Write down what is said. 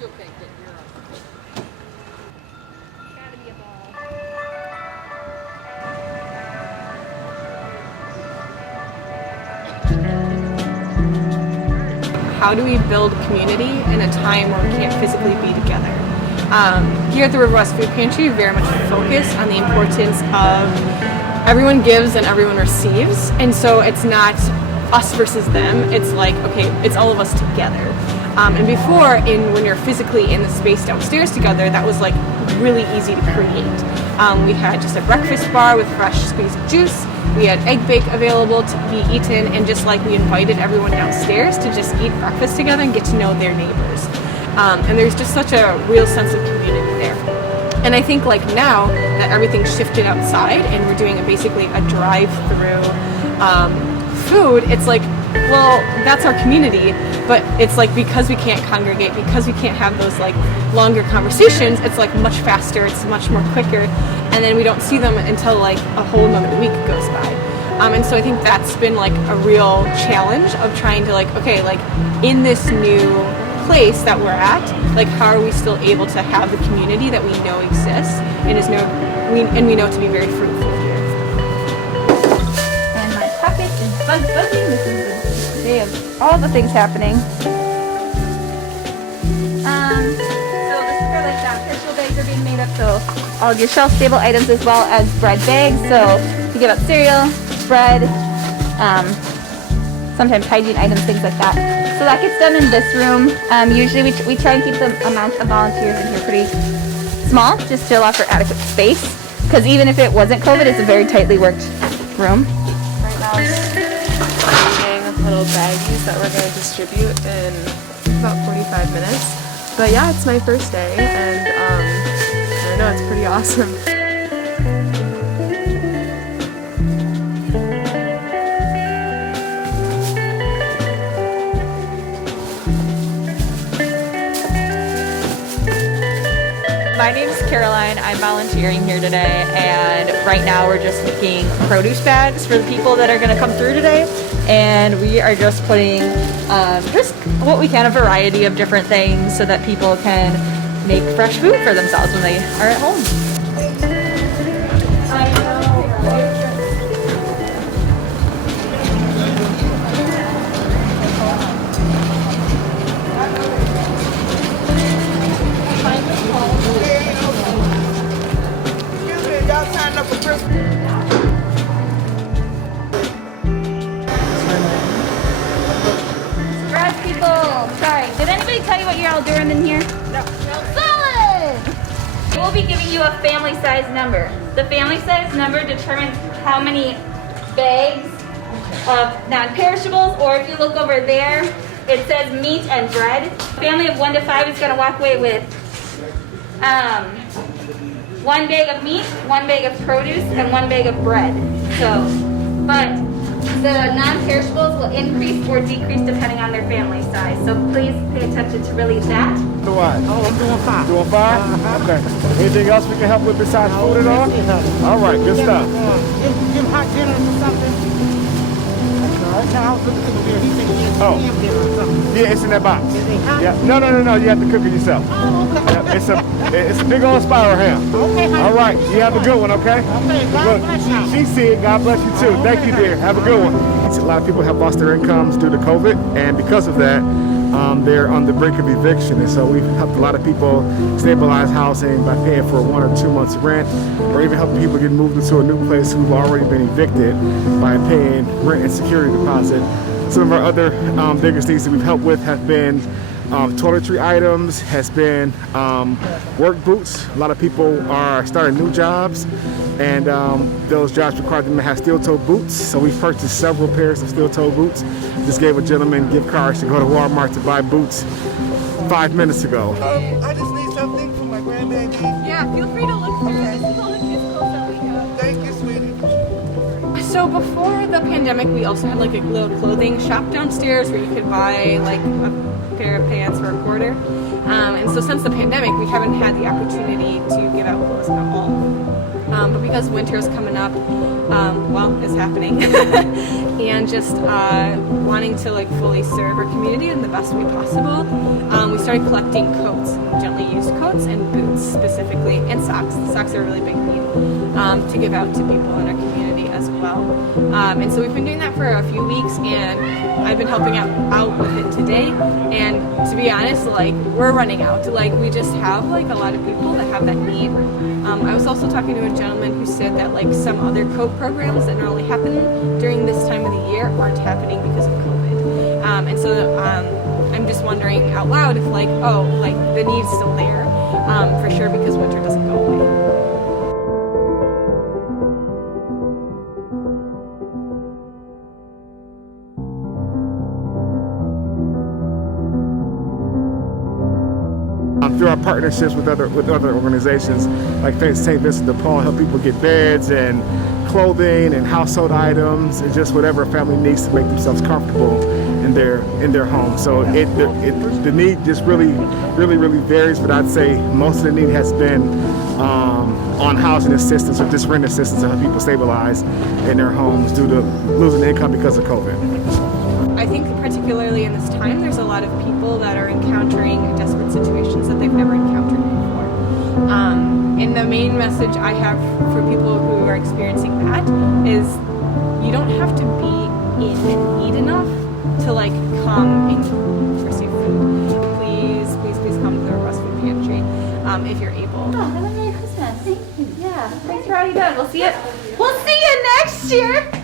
How do we build community in a time where we can't physically be together? Here at the Riverwest Food Pantry, we very much focus on the importance of everyone gives and everyone receives, and so it's not us versus them. It's like, okay, it's all of us together. And before, when you're physically in the space downstairs together, that was like really easy to create. We had just a breakfast bar with fresh squeezed juice. We had egg bake available to be eaten, and just like we invited everyone downstairs to just eat breakfast together and get to know their neighbors. And there's just such a real sense of community there. And I think like now that everything's shifted outside and we're doing basically a drive-through food, it's like, well, that's our community, but it's like because we can't congregate, because we can't have those like longer conversations, it's like much faster, it's much more quicker, and then we don't see them until like a whole another week goes by. And so I think that's been like a real challenge of trying to like, okay, like in this new place that we're at, like how are we still able to have the community that we know exists and we know to be very fruitful here. And my pocket is buzzing. This is the day of all the things happening. So this is where like non-perishable bags are being made up, so all of your shelf-stable items as well as bread bags. So you give out cereal, bread, sometimes hygiene items, things like that. So that gets done in this room. Usually we try and keep the amount of volunteers in here pretty small, just to allow for adequate space. Because even if it wasn't COVID, it's a very tightly worked room. Right now it's creating little baggies that we're going to distribute in about 45 minutes. But yeah, it's my first day, and I don't know, it's pretty awesome. My name's Caroline. I'm volunteering here today, and right now we're just making produce bags for the people that are going to come through today. And we are just putting just what we can, a variety of different things so that people can make fresh food for themselves when they are at home. Did anybody tell you what you're all doing in here? No. Solid! We'll be giving you a family size number. The family size number determines how many bags of non-perishables, or if you look over there, it says meat and bread. A family of 1 to 5 is going to walk away with 1 bag of meat, 1 bag of produce, and 1 bag of bread. So, but the non-perishables will increase or decrease depending on their family size. So please pay attention to really that. Do what? Oh, I'm doing fine. Doing fine? Okay. Anything else we can help with besides food at all? All right, good stuff. Give hot dinner or something. Oh, yeah, it's in that box. Yeah, no. You have to cook it yourself. Oh, okay. It's a big old spiral ham. Okay. All right, you have a good one, okay? Okay. God bless you. She see it. God bless you too. Thank you, dear. Have a good one. A lot of people have lost their incomes due to COVID, and because of that, they're on the brink of eviction, and so we've helped a lot of people stabilize housing by paying for 1 or 2 months rent, or even helping people get moved into a new place who've already been evicted by paying rent and security deposit. Some of our other biggest things that we've helped with have been toiletry items, has been work boots. A lot of people are starting new jobs, and those jobs require them to have steel-toed boots. So we've purchased several pairs of steel-toed boots. Just gave a gentleman gift cards to go to Walmart to buy boots 5 minutes ago. I just need something for my grandbaby. Yeah, feel free to look through this. All the kids' clothes that we have. Thank you, sweetie. So before the pandemic, we also had like a little clothing shop downstairs where you could buy like a pair of pants for $1. And so since the pandemic, we haven't had the opportunity to give out clothes at all. But because winter's coming up, well, it's happening, and just wanting to like fully serve our community in the best way possible, we started collecting coats, gently used coats and boots specifically, and socks. Socks are a really big need to give out to people in our community as well. And so we've been doing that for a few weeks, and I've been helping out with it today. And to be honest, like we're running out. Like we just have like a lot of people that have that need. I was also talking to a gentleman who said that like some other coat programs that normally happen during this time of the year aren't happening because of COVID. And so I'm just wondering out loud if like, oh, like the need's still there for sure because winter doesn't go away. Through our partnerships with other organizations like St. Vincent de Paul, help people get beds and clothing and household items and just whatever a family needs to make themselves comfortable in their home. So the need just really varies, but I'd say most of the need has been on housing assistance or just rent assistance to help people stabilize in their homes due to losing income because of COVID. I think particularly in this time, there's a lot of people that are encountering desperate situations that they've never encountered before. And the main message I have for people who are experiencing that is you don't have to be in need enough to like come and receive food. Please come to the Riverwest Food Pantry if you're able. Oh, have a Merry Christmas. Thank you. Yeah. Thanks for all you done. We'll see you next year.